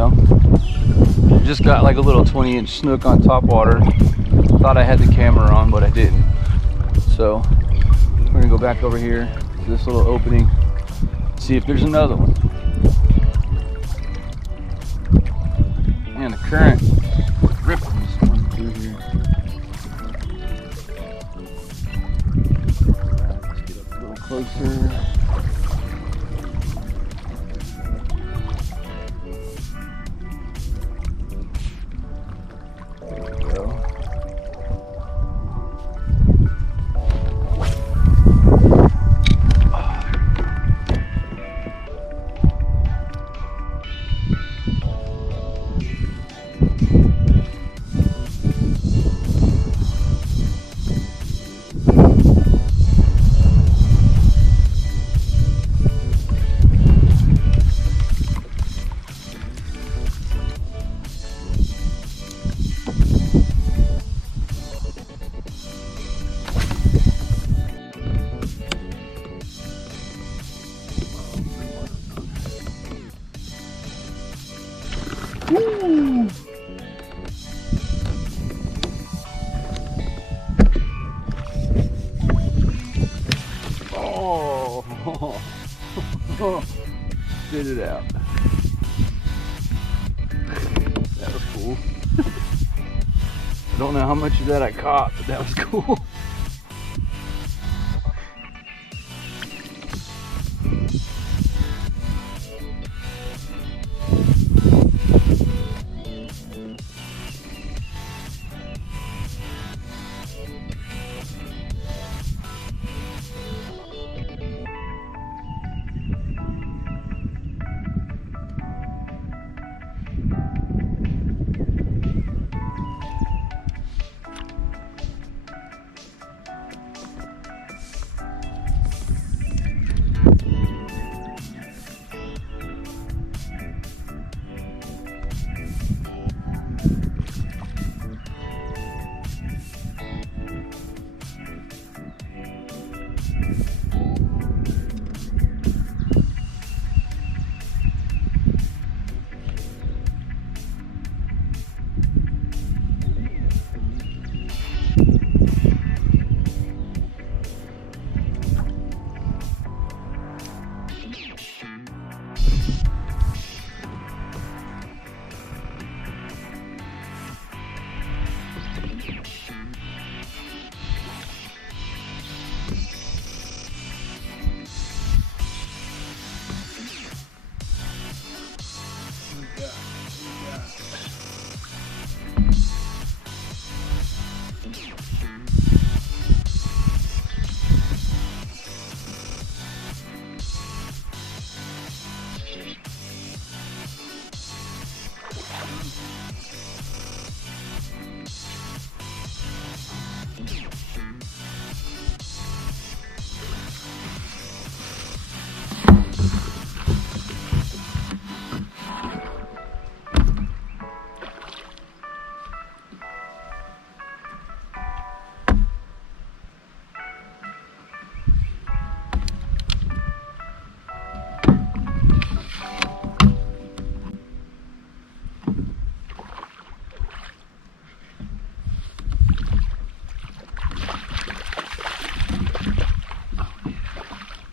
Well, just got like a little 20-inch snook on top water. Thought I had the camera on, but I didn't. So we're gonna go back over here to this little opening, see if there's another one. Man, the current ripping this one through here. Alright, let's get up a little closer. Woo! Oh, spit it out. That was cool. I don't know how much of that I caught, but that was cool.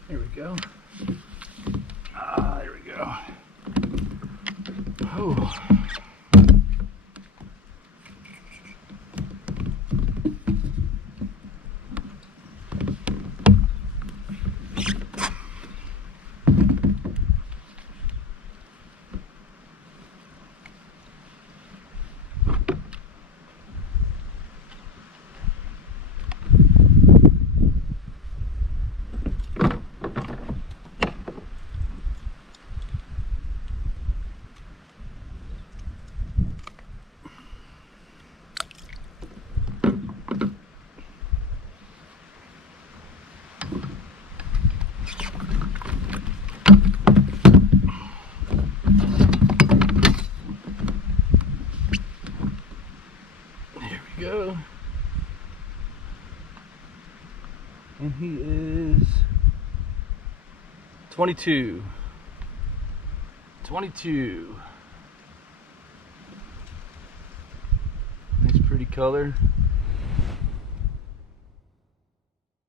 There we go. Ah, there we go. Oh. Go. And he is 22. color.